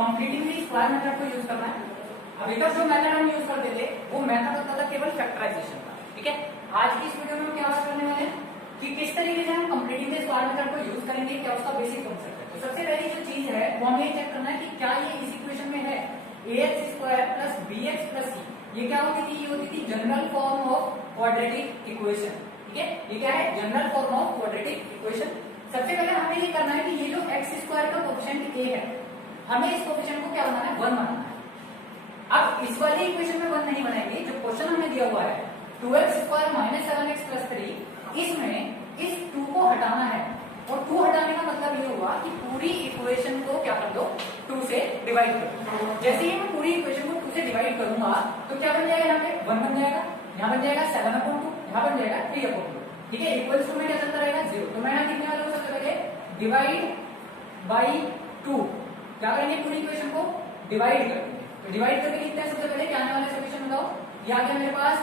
Completing the square method को use करना है। अभी तक जो मेथड हम यूज करते थे वो मेथड होता था केवल फैक्टराइजेशन का, ठीक है। आज की इस वीडियो में हम क्या बात करने वाले हैं कि किस तरीके से हम कंप्लीटिंग द स्क्वायर मेथड को यूज करेंगे, क्या उसका बेसिक कॉन्सेप्ट है। तो सबसे पहली जो चीज है वो हमें चेक करना है कि क्या ये इस इक्वेशन में है ax square plus bx plus c, ये क्या होती थी, ये होती थी general form of quadratic equation, ठीक है। ये क्या है, general form of quadratic equation. सबसे पहले हमें ये करना है कि ये जो एक्स स्क्वायर का कोएफिशिएंट a है, हमें इस कोएफिशिएंट को क्या बनाना है, 1 बनाना है। अब इस वाली इक्वेशन में 1 नहीं बनाएंगे, जो क्वेश्चन हमें दिया हुआ है 2x square minus 7x plus 3, इसमें इस 2 को हटाना है। और 2 हटाने का मतलब ये हुआ कि पूरी इक्वेशन को क्या कर दो, 2 से डिवाइड कर दो। जैसे ही मैं पूरी इक्वेशन को 2 से डिवाइड करूंगा तो क्या बन जाएगा, यहाँ पे 1 बन जाएगा, यहाँ बन जाएगा 7/2, यहाँ बन जाएगा 3/2, ठीक है। इक्वल्स टू में क्या चलता रहेगा, 0। तो मैं यहाँ लिखने वाला हूँ सबसे पहले डिवाइड बाई 2, क्या करेंगे, पूरी इक्वेशन को डिवाइड कर देंगे। तो डिवाइड करके लिखते हैं सबसे पहले, क्या आने वाला है सॉल्यूशन बताओ। ये आ गया मेरे पास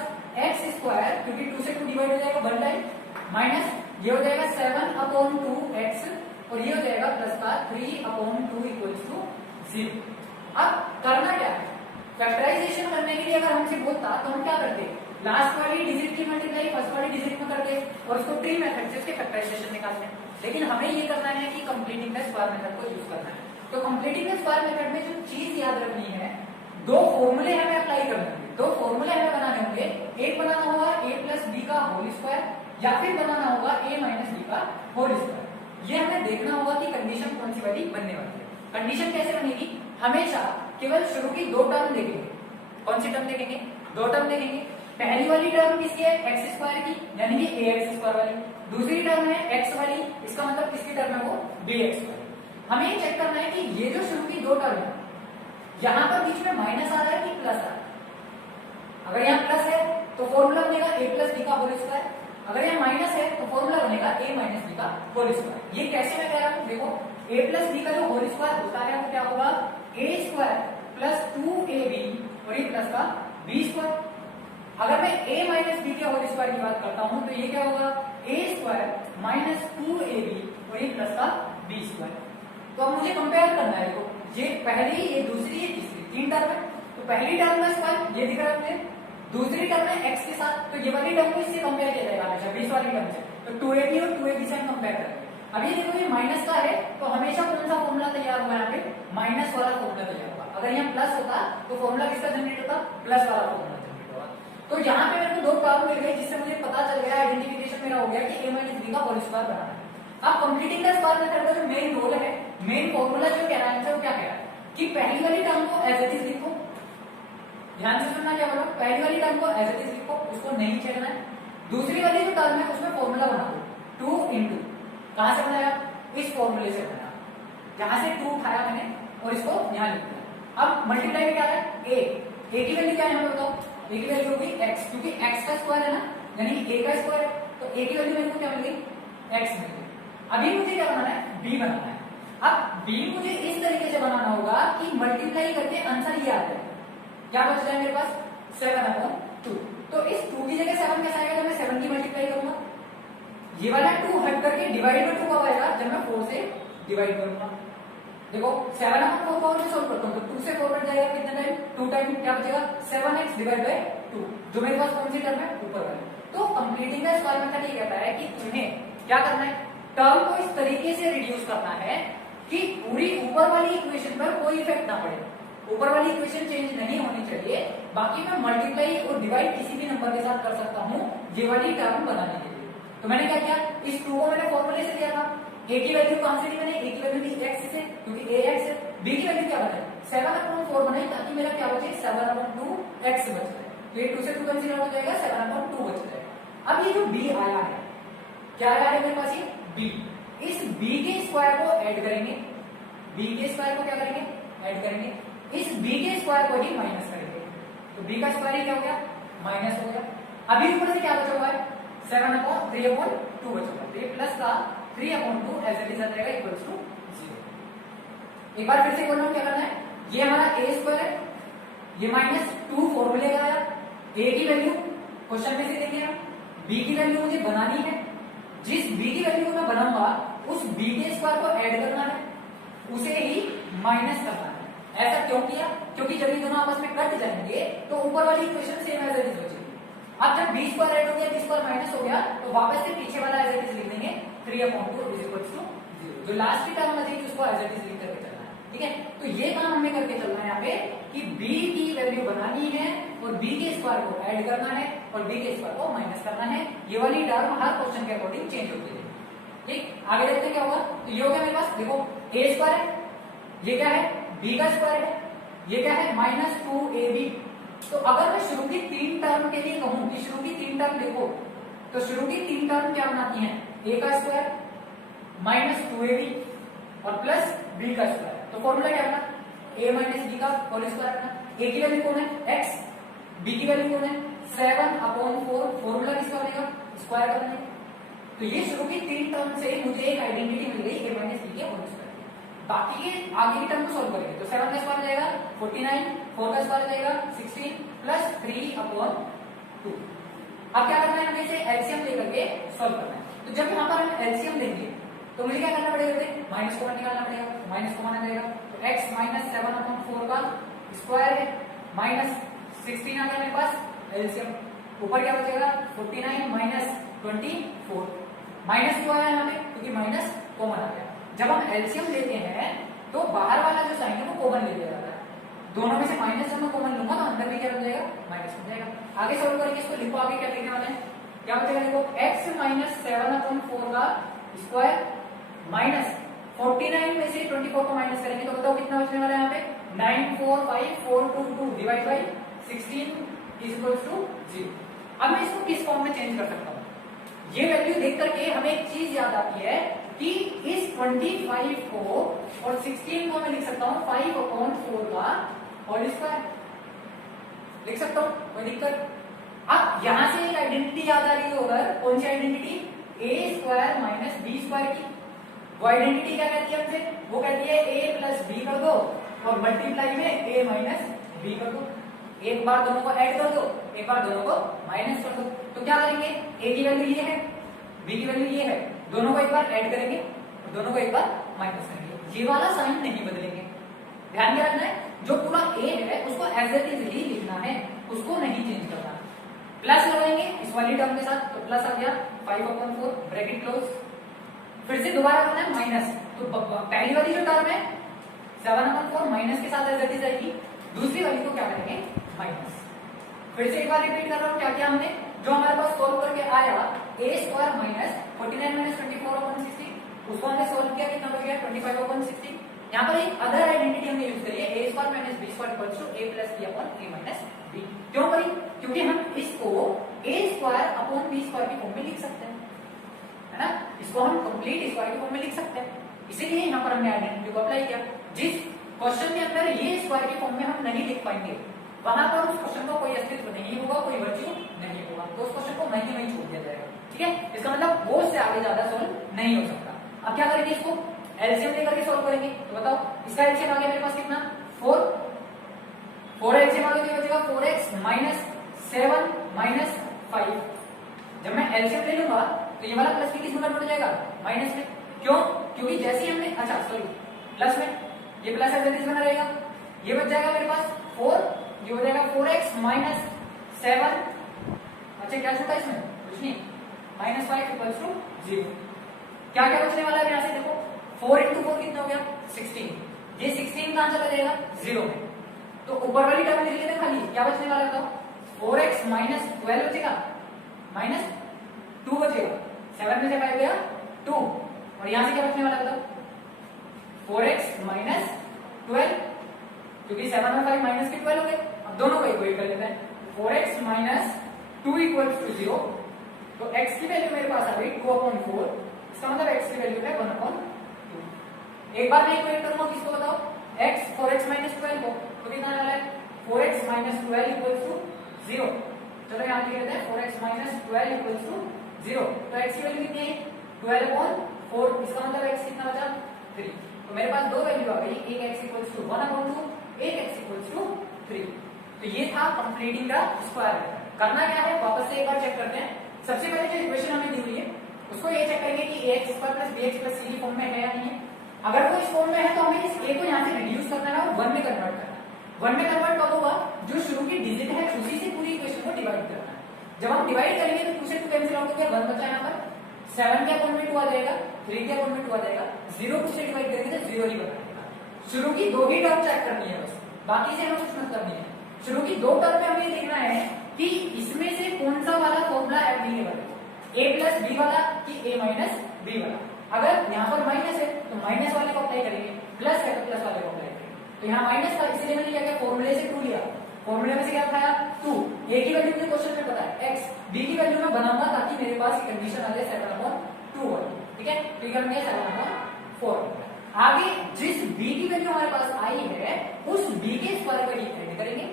एक्स स्क्वायर, क्योंकि 2 से 2 डिवाइड हो जाएगा 1 टाइम, माइनस ये हो जाएगा 7/2x, और ये हो जाएगा प्लस का 3/2 इक्वल्स टू 0। अब करना क्या है, फैक्टराइजेशन करने के लिए अगर हमसे बोलता तो हम क्या करते, लास्ट वाली डिजिट की मल्टीप्लाई फर्स्ट वाली डिजिट में करते और उसको ट्री मेथड से उसके फैक्टराइजेशन निकालते। लेकिन हमें ये करना है कि कंप्लीटिंग द स्क्वायर मेथड को यूज करना है। तो कंप्लीटिंग द स्क्वायर मेथड में जो चीज याद रखनी है, 2 फॉर्मूले हमें अप्लाई करने होंगे, 2 फॉर्मूले हमें बनाने होंगे। एक बनाना होगा a प्लस बी का होल स्क्वायर, या फिर बनाना होगा a माइनस बी का होल स्क्वायर। ये हमें देखना होगा कि कंडीशन कौन सी वाली बनने वाली है। कंडीशन कैसे बनेगी, हमेशा केवल शुरू की 2 टर्म देखेंगे। कौन सी टर्म देखेंगे, 2 टर्म देखेंगे। पहली वाली टर्म किसकी है, एक्स स्क्वायर की, यानी कि ax स्क्वायर वाली। दूसरी टर्म है x वाली, इसका मतलब किसकी टर्म है, वो bx वाली। हमें ये चेक करना है कि ये जो शुरू की 2 टर्म है, यहां पर बीच में माइनस आ रहा है कि प्लस आ रहा है। अगर यहाँ प्लस है तो फॉर्मूला बनेगा a प्लस बी का होल स्क्वायर, अगर यहाँ माइनस है तो फॉर्मूला बनेगा a माइनस बी का होल स्क्वायर। ये कैसे मैं कह रहा हूँ, देखो a प्लस बी का जो होल स्क्वायर होता है वो क्या होगा, a स्क्वायर प्लस 2ab, और ये प्लस का b स्क्वायर। अगर मैं a माइनस बी के होल स्क्वायर की बात करता हूँ तो ये क्या होगा, a स्क्वायर माइनस 2ab, और ये प्लस का b स्क्वायर। तो अब मुझे कंपेयर करना है, देखो ये पहली, ये दूसरी, ये तीसरी, 3 टर्म है। तो पहली टर्म का स्क्वायर ये दिख रहा है, दूसरी टर्म है x के साथ, तो ये वाली टर्म को इससे कंपेयर किया जाएगा हमेशा 20 वाली टर्म से। तो 2ab और 2ab से हम कंपेयर करेंगे। अब ये देखो ये माइनस का है, तो हमेशा कौन सा फॉर्मूला तैयार होगा, यहाँ पे माइनस वाला फॉर्मूला तैयार होगा। अगर यहाँ प्लस होता तो फॉर्मूला किसका जनरेट होता, प्लस वाला फॉर्मूला जनरेट होगा। तो यहाँ पे मेरे को 2 टर्म मिल गए, जिससे मुझे पता चल गया, आइडेंटिफिकेशन मेरा हो गया कि a माइनस बी का होल स्क्वायर बनाना है। अब कंप्लीटिंग द स्क्वायर मेथड का जो मेन रोल है, मेन फॉर्मूला जो कह रहा है वो क्या कह रहा है कि पहली वाली टर्म को एज इट इज लिखो। ध्यान से सुनना, क्या बोला, पहली वाली टर्म को एज इट इज लिखो, उसको नहीं छेड़ना है। दूसरी वाली जो टर्म है उसमें फॉर्मूला बना दो, 2 इंटू, कहां से बनाया, इस फॉर्मूले से बनाया। यहां से 2 उठाया मैंने और इसको यहां लिख दिया। अब मल्टीप्लाई क्या है, a की वैल्यू क्या है हमें बताओ, a की वैल्यू होगी x, क्योंकि x का स्क्वायर है ना, यानी a का स्क्वायर है, तो a की वैल्यू मेरे को क्या मिल गई, x मिल गई। अभी मुझे क्या बनाना है, b बनाना है। अब b मुझे इस तरीके से बनाना होगा कि मल्टीप्लाई करके आंसर ये आता है, क्या बच रहा है मेरे पास, 7/2। तो इस 2 की जगह 7 कैसे आएगा, जब मैं 7 की मल्टीप्लाई करूंगा। ये वाला 2 हट करके डिवाइड में 2 कब आएगा, जब मैं 4 से डिवाइड करूंगा। देखो 7/4 पावर में सोल्व करता हूं तो 2 से 4 कट जाएगा, कितना टाइम, 2 टाइम, क्या बचेगा 7x डिवाइड बाय 2, जो मेरे पास कौन सी टर्म है, ऊपर वाली। तो कंप्लीटिंग द स्क्वायर मेथड ये कहता है कि तुम्हें क्या करना है, टर्म को इस तरीके से रिड्यूस करना है कि पूरी ऊपर वाली इक्वेशन पर कोई इफेक्ट ना पड़े। ऊपर वाली इक्वेशन चेंज नहीं होनी चाहिए, बाकी मैं मल्टीप्लाई और डिवाइड किसी भी नंबर के साथ कर सकता हूँ ये वाली टर्म बनाने के लिए। तो मैंने क्या किया, इस 2 को मैंने फॉर्मूले से दिया था। a की वैल्यू कहां से ली मैंने, a की वैल्यू ली x से, क्योंकि ax है। b की वैल्यू क्या बनाई, 7/4 बनाई, ताकि मेरा क्या बचे, 7/2x बच जाए। तो ये 2 से 2 कैंसिल हो जाएगा, 7/2 बच जाएगा। अब ये जो b आया है, क्या आया है मेरे पास, ये b, इस b के स्क्वायर को ऐड करेंगे, b के स्क्वायर को क्या करेंगे, ऐड करेंगे, इस b के स्क्वायर को ही माइनस करेंगे। तो b का स्क्वायर ही क्या हो गया, माइनस हो गया। अभी ऊपर से क्या बचा हुआ है, 7/3/2 बचा हुआ है। तो ये प्लस का 3/2 एज इट इज आ जाएगा इक्वल्स टू 0। एक बार फिर से बोल रहा हूं, क्या करना है, ये हमारा a स्क्वायर है, ये माइनस 2 फॉर्मूले का आया, a की वैल्यू क्वेश्चन में से देखिए, b की वैल्यू मुझे बनानी है। जिस b की वैल्यू को मैं बनाऊंगा उस b के स्क्वायर को ऐड करना है, उसे ही माइनस करना है। ऐसा क्यों किया? क्योंकि जब ये दोनों आपस में कट जाएंगे तो ऊपर वाली equation same as it is बचेगी। अब जब b स्क्वायर ऐड हो गया, b स्क्वायर माइनस हो गया, तो वापस से पीछे वाला एज इट इज लिख देंगे 3/2 इज इक्वल टू 0। जो लास्ट की टर्म बचेगी उसको एज इट इज लिख करके चलना है, ठीक है। तो ये काम हमें करके चलना है यहाँ पे कि b की वैल्यू बनानी है और b के स्क्वायर को ऐड करना है और b के स्क्वायर को माइनस करना है। ये वाली टर्म हर क्वेश्चन के अकॉर्डिंग चेंज होती है, ठीक। आगे देखते हैं क्या होगा। तो ये हो गया मेरे पास, देखो a स्क्वायर है, ये क्या है b का स्क्वायर है, ये क्या है -2ab। तो अगर मैं शुरू की 3 टर्म के लिए कहूं कि शुरू की 3 टर्म देखो, तो शुरू की 3 टर्म क्या बनाती हैं? a का स्क्वायर -2ab और प्लस b का स्क्वायर। तो फॉर्मूला क्या रखना? a माइनस b का होल स्क्वायर रखना। a की वैल्यू कौन है? x, b की वैल्यू कौन है? 7/4। फॉर्मूला किसका बनेगा? स्क्वायर का बनेगा। तो ये शुरू की 3 टर्म से मुझे एक आइडेंटिटी मिल गई a माइनस b के होल स्क्वायर। बाकी के आगे की टर्म को सॉल्व करेंगे। तो 7 का स्क्वायर हो जाएगा 49, 4 का स्क्वायर हो जाएगा 16 प्लस 3/2। अब क्या करना है? हमें इसे एलसीएम लेकर के सॉल्व करना है। तो जब यहाँ पर हम एलसीएम लेंगे तो मुझे क्या करना पड़ेगा? माइनस कॉमन निकालना पड़ेगा। तो माइनस कॉमन आ जाएगा, तो x माइनस 7/4 का स्क्वायर है माइनस 16 आ गया मेरे पास एलसीएम। ऊपर क्या बचेगा? 49 माइनस 24। माइनस क्यों आया यहाँ पे? क्योंकि माइनस कॉमन आ गया। जब हम एलसीएम लेते हैं तो बाहर वाला जो साइन है वो कॉमन ले लिया जाता है। दोनों में से माइनस जब मैं कॉमन लूंगा तो अंदर भी क्या बन जाएगा? माइनस बन जाएगा। आगे सॉल्व करके इसको लिखो, आगे क्या लिखने वाले हैं? क्या बचेगा? देखो x माइनस 7/4 का स्क्वायर माइनस 49 में से 24 को माइनस करेंगे तो बताओ कितना बचने वाला है यहाँ पे? 945,422 divide by 16 is equal to 0। अब मैं इसको किस फॉर्म में चेंज कर सकता हूँ? ये वैल्यू देख करके हमें एक चीज याद आती है कि इस 25 को और 16 को मैं लिख सकता हूँ 5/4 का होल स्क्वायर लिख सकता हूँ, कोई दिक्कत? अब यहां से एक आइडेंटिटी याद आ रही है अगर, कौन सी identity? a square minus B square की। वो आइडेंटिटी क्या कहती है हमसे? वो कहती है a प्लस बी कर दो और मल्टीप्लाई में a माइनस बी कर दो। एक बार दोनों को ऐड कर दो, एक बार दोनों को माइनस कर दो। तो क्या करेंगे? a की वैल्यू ये है, b की वैल्यू ये है, दोनों को एक बार ऐड करेंगे और दोनों को एक बार माइनस करेंगे। ये वाला साइन नहीं बदलेंगे। ध्यान क्या रखना है? जो पूरा a है उसको एज इट इज ही लिखना है, उसको नहीं चेंज करना। प्लस लगाएंगे इस वाली टर्म के साथ, तो प्लस आ गया 5/4 ब्रैकेट क्लोज। फिर से दोबारा करना है माइनस। तो पहली वाली जो टर्म है 7/4 माइनस के साथ एज इट इज आएगी, दूसरी वाली को क्या करेंगे? माइनस। फिर से एक बार रिपीट कर रहा हूँ, क्या किया हमने? जो हमारे पास सोल्व करके आया a स्क्वायर माइनस 49 माइनस 24/60, उसको हमने सोल्व किया, कितना बच गया? 25/60। यहाँ पर एक अदर आइडेंटिटी हमने यूज करी है, a square minus b square equals to a plus b upon a minus b। क्यों करी? क्योंकि हम इसको a square upon b square की फॉर्म में लिख सकते हैं, है ना? इसको हम कंप्लीट स्क्वायर की फॉर्म में लिख सकते हैं, इसीलिए यहाँ पर हमने आइडेंटिटी को अप्लाई किया। जिस क्वेश्चन के अंदर ये स्क्वायर की फॉर्म में हम नहीं लिख पाएंगे वहां पर उस क्वेश्चन का कोई अस्तित्व नहीं होगा, कोई वैल्यू नहीं होगा, तो उस क्वेश्चन को वहीं वहीं छोड़ दिया जाएगा, ठीक है? इसका मतलब वो से आगे ज्यादा सोल्व नहीं हो सकता। अब क्या करेंगे? इसको एलसीएम लेकर के सोल्व करेंगे। तो बताओ इसका एलसीएम आ गया मेरे पास कितना? 4 एलसीएम आ गया, बचेगा 4x माइनस 7 माइनस 5। जब मैं एलसीएम ले लूंगा तो ये वाला प्लस भी किसमें कन्वर्ट हो जाएगा? माइनस में। क्यों? क्योंकि जैसे ही हमने प्लस में, ये प्लस एज इट इज बना रहेगा, ये बच जाएगा मेरे पास 4, ये हो जाएगा 4x माइनस 7। अच्छा क्या छूटा इसमें? कुछ नहीं, माइनस 5 इक्वल्स टू 0। क्या क्या बचने वाला है यहाँ से? देखो 4 into 4 कितना हो गया? 16। ये 16 कहां चला जाएगा? 0 में। तो ऊपर वाली टर्म लिख लेते हैं खाली, क्या बचने वाला था? 4x माइनस 12 बचेगा माइनस 2 बचेगा, 7 में से 5 गया 2, और यहां से क्या बचने वाला था? 4x माइनस 12, क्योंकि 7 और 5 माइनस के 12 हो गए। अब दोनों को इक्वेट कर लेते हैं, 4x माइनस 2 इक्वल्स टू 0। तो x की वैल्यू मेरे पास आ गई 2/4, इसका मतलब x की वैल्यू है 1/2। एक बार मैं इक्वेट करूंगा, किसको बताओ? x 4x माइनस 12 को, तो कितना आने वाला है? 4x minus 12 equals to 0। चलो यहाँ लिख लेते हैं 4x माइनस 12 इक्वल्स टू 0। तो x की वैल्यू कितनी है? 12/4, इसका मतलब x कितना बचा? 3। तो मेरे पास दो वैल्यू आ गई, एक x इक्वल्स टू 1/2, एक x इक्वल्स टू 3। तो ये था कंप्लीटिंग द स्क्वायर मेथड। करना क्या है? वापस से एक बार चेक करते हैं। सबसे पहले जो इक्वेशन हमें दी हुई है उसको ये चेक करेंगे कि ax square plus bx plus c form में है या नहीं है। अगर वो इस फॉर्म में है तो हमें इस a को यहाँ से रिड्यूस करना है और 1 में कन्वर्ट वन में कन्वर्ट कब होगा, जो शुरू की डिजिट है उसी से पूरी इक्वेशन को डिवाइड करना है। जब हम डिवाइड करेंगे तो 2 से 2 कैंसिल आउट हो गया, 1 बचा यहाँ पर, 7 के अपॉन में 2 आ जाएगा, 3 के अपॉन में 2 आ जाएगा, 0 2 से डिवाइड करेंगे तो 0 ही बना। शुरू की 2 ही टर्म चेक करनी है बस, बाकी से हमें कुछ मतलब नहीं है। शुरू की 2 टर्म में हमें देखना है कि इसमें से कौन सा वाला फॉर्मूला एप्लीकेबल है, a प्लस बी वाला कि a माइनस बी वाला। अगर यहाँ पर माइनस है तो माइनस वाले को अप्लाई करेंगे, प्लस है तो प्लस वाले को अप्लाई करेंगे। तो यहाँ माइनस था इसलिए मैंने क्या किया, फॉर्मूले से 2 लिया, फॉर्मूले में से क्या था 2, a की वैल्यू मुझे क्वेश्चन में पता है x, b की वैल्यू में बनाऊंगा ताकि मेरे पास कंडीशन आ जाए 7/2 वाली, ठीक है। तो ये कर दिया 7/4। आगे जिस b की वैल्यू हमारे पास आई है उस b के स्क्वायर का ही ऐड करेंगे,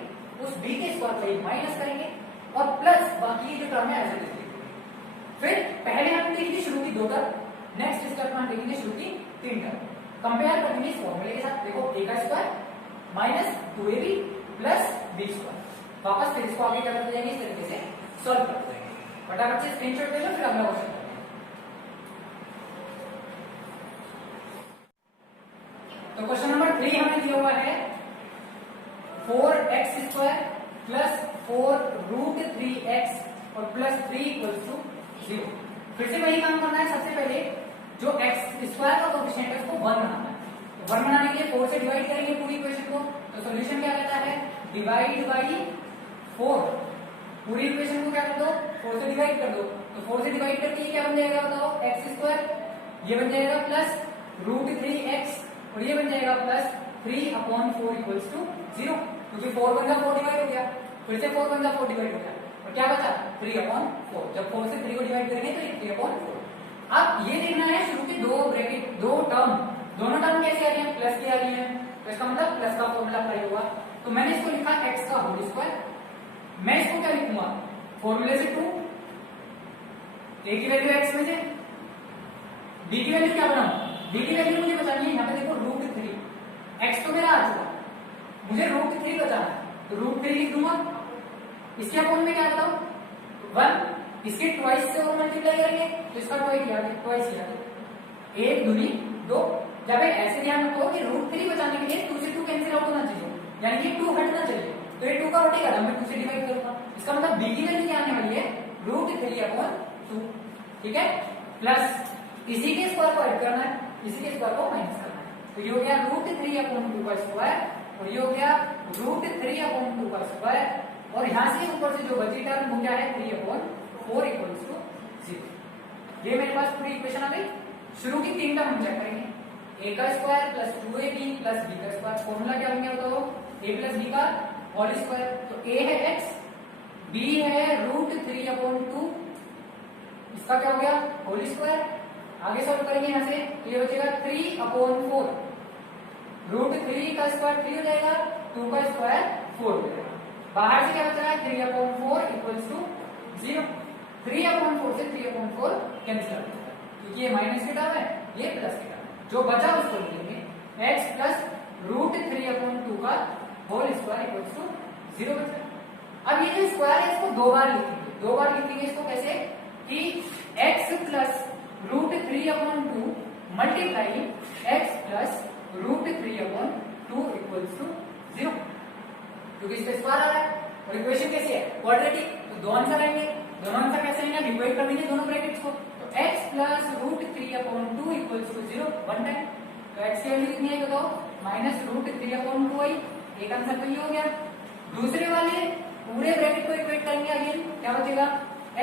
उस b के स्क्वायर का ही माइनस करेंगे और प्लस बाकी जो टर्म है ऐसे लिखेंगे। फिर पहले हम देखेंगे शुरू की 2 टर्म, नेक्स्ट स्टेप में हम देखेंगे शुरू की 3 टर्म, कंपेयर करेंगे इस फॉर्मूले के साथ। देखो a का square minus 2ab plus b square, वापस फिर इसको आगे क्या करते जाएंगे, इस तरीके से सॉल्व करते जाएंगे। फटाफट से स्क्रीनशॉट ले लो, फिर अगला क्वेश्चन करते हैं। तो क्वेश्चन नंबर 3 हमें दिया हुआ है 4x स्क्वायर प्लस 4√3x और प्लस 3 इक्वल्स टू 0। फिर से वही काम करना है, सबसे पहले जो x स्क्वायर का कोएफिशिएंट है उसको 1 बनाना है। तो 1 बनाने के लिए 4 से डिवाइड करेंगे पूरी इक्वेशन को, तो सॉल्यूशन क्या रहता है, डिवाइड बाई 4। पूरी इक्वेशन को क्या कर दो, 4 से डिवाइड कर दो, तो 4 से डिवाइड करके ये क्या बन जाएगा बताओ, x स्क्वायर, ये बन जाएगा प्लस √3x और ये बन जाएगा प्लस 3/4 इक्वल्स टू 0, क्योंकि 4 बन जा 4 डिवाइड हो गया, फिर से 4 बन जा 4 डिवाइड हो गया और क्या बचा 3/4। जब 4 से 3 को डिवाइड करेंगे तो ये 3/4। अब ये देखना है शुरू के 2 ब्रैकेट 2 टर्म, दोनों टर्म कैसे आ रही है, प्लस की आ रही है, तो इसका मतलब प्लस का फॉर्मूला अप्लाई होगा। तो मैंने इसको लिखा x का होल स्क्वायर, मैं इसको क्या लिखूंगा, फॉर्मूले से 2, a की वैल्यू x में से, b की वैल्यू क्या बनाऊं, b की वैल्यू मुझे बतानी है, यहाँ पे देखो √3, x तो मेरा आ चुका, मुझे √3 बचाना है, तो √3 लिख दूंगा। इसके अपॉन में क्या बताओ 1, इसके ट्वाइस से और मल्टीप्लाई करेंगे तो इसका ट्वाइस याद है, ट्वाइस याद है, 1 दूनी 2। जब ऐसे ध्यान रखो कि √3 बचाने के लिए 2 से 2 कैंसिल आउट होना चाहिए, यानी कि 2 हटना चाहिए, तो ये 2 का हटेगा ना, मैं 2 से डिवाइड करूंगा। इसका मतलब b की वैल्यू क्या आने वाली है, √3/2, ठीक है, प्लस इसी के स्क्वायर को ऐड करना है, इसी के स्क्वायर को माइनस करना है, तो ये हो गया √3/2 का स्क्वायर और ये हो गया √3/2 का स्क्वायर, और यहां से ऊपर से जो बची टर्म वो क्या है 3/4 इक्वल्स टू 0। ये मेरे पास पूरी इक्वेशन आ गई। शुरू की 3 टर्म हम चेक करेंगे, a का square plus 2ab plus b का स्क्वायर, फॉर्मूला क्या बन गया बताओ, a प्लस b का होल स्क्वायर, तो a है x, b है √3/2, इसका क्या हो गया होल स्क्वायर। आगे सॉल्व करेंगे यहाँ से, तो ये बचेगा 3/4, √3 का स्क्वायर 3 हो जाएगा, 2 का स्क्वायर 4 हो जाएगा, बाहर से क्या बच रहा है 3/4 इक्वल्स टू 0। 3/4 से 3/4 कैंसिल हो जाएगा, क्योंकि ये माइनस की टर्म है, ये प्लस की टर्म है, जो बचा उसको लिखेंगे x प्लस √3/2 का होल स्क्वायर इक्वल्स टू 0 बचा। अब ये जो स्क्वायर है इसको 2 बार लिखेंगे, 2 बार लिखेंगे इसको कैसे कि x plus √3/2 multiply x plus √3/2 equals to 0, क्योंकि इसका स्क्वायर आ रहा है और इक्वेशन कैसी है क्वाड्रेटिक, तो दो आंसर आएंगे, दोनों आंसर कैसे आएंगे, इक्वेट कर देंगे दोनों ब्रैकेट्स को, तो x plus √3/2 equals to 0 one time, तो x की वैल्यू कितनी है बताओ माइनस √3/2 आई, एक आंसर तो ये हो गया। दूसरे वाले पूरे ब्रैकेट को इक्वेट करेंगे, अगेन क्या बचेगा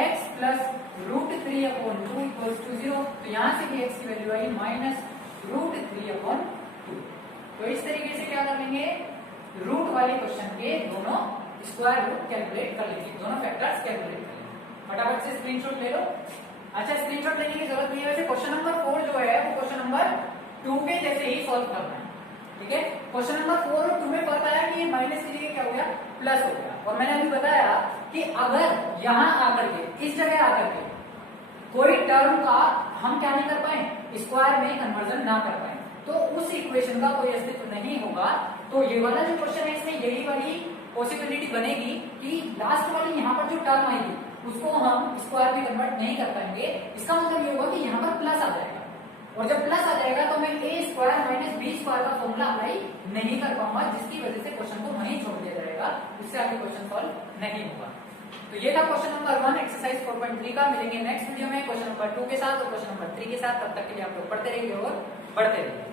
x प्लस √3/2 इक्वल्स टू 0, तो यहाँ से भी x की वैल्यू आई माइनस √3/2। तो इस तरीके से क्या कर लेंगे, रूट वाले क्वेश्चन के दोनों स्क्वायर रूट कैलकुलेट कर लेंगे, दोनों फैक्टर्स कैलकुलेट कर लेंगे। फटाफट से स्क्रीनशॉट ले लो। अच्छा, स्क्रीनशॉट लेने की जरूरत नहीं है, वैसे क्वेश्चन नंबर 4 जो है वो क्वेश्चन नंबर 2 के जैसे ही सॉल्व करना है, ठीक है। क्वेश्चन नंबर 4 और 2 में फर्क आया कि ये माइनस की जगह क्या हो गया प्लस हो गया, और मैंने अभी बताया कि अगर यहाँ आकर के इस जगह आकर के कोई टर्म का हम क्या नहीं कर पाए, स्क्वायर में कन्वर्जन ना कर पाए, तो उस इक्वेशन का कोई अस्तित्व नहीं होगा। तो ये वाला जो क्वेश्चन है इसमें यही वाली पॉसिबिलिटी बनेगी कि लास्ट वाली यहाँ पर जो टर्म आएगी उसको हम स्क्वायर में कन्वर्ट नहीं कर पाएंगे। इसका मतलब ये होगा कि यहाँ पर प्लस आ जाएगा, और जब प्लस आ जाएगा तो मैं a square minus B square का फॉर्मूला अप्लाई नहीं कर पाऊंगा, जिसकी वजह से क्वेश्चन को वहीं छोड़ दिया जाएगा, इससे आगे क्वेश्चन सॉल्व नहीं होगा। तो ये था क्वेश्चन नंबर 1 एक्सरसाइज 4.3 का। मिलेंगे नेक्स्ट वीडियो में क्वेश्चन नंबर 2 के साथ और क्वेश्चन नंबर 3 के साथ। तब तक के लिए आप लोग पढ़ते रहिए और बढ़ते रहिए।